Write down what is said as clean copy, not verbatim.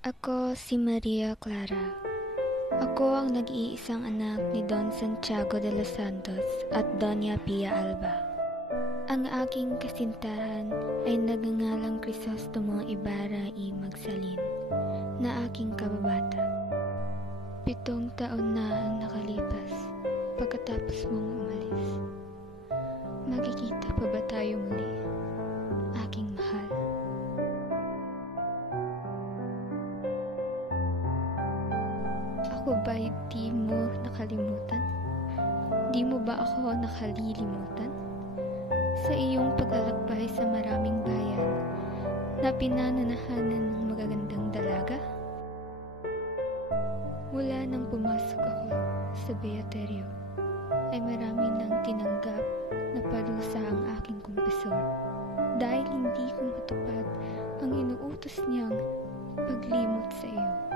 Ako si Maria Clara. Ako ang nag-iisang anak ni Don Santiago de los Santos at Doña Pia Alba. Ang aking kasintahan ay nagngangalang Crisostomo Ibarra y Magsalin na aking kababata. 7 taon na ang nakalipas pagkatapos mong umalis. Magkikita pa ba tayo muli, aking mahal? Ako ba'y di mo nakalimutan? Di mo ba ako nakalilimutan? Sa iyong paglalakbay sa maraming bayan na pinananahanan ng magagandang dalaga? Mula nang pumasok ako sa Beaterio, ay marami nang tinanggap na parusa ang aking kumpesor dahil hindi ko matupad ang inuutos niyang paglimot sa iyo.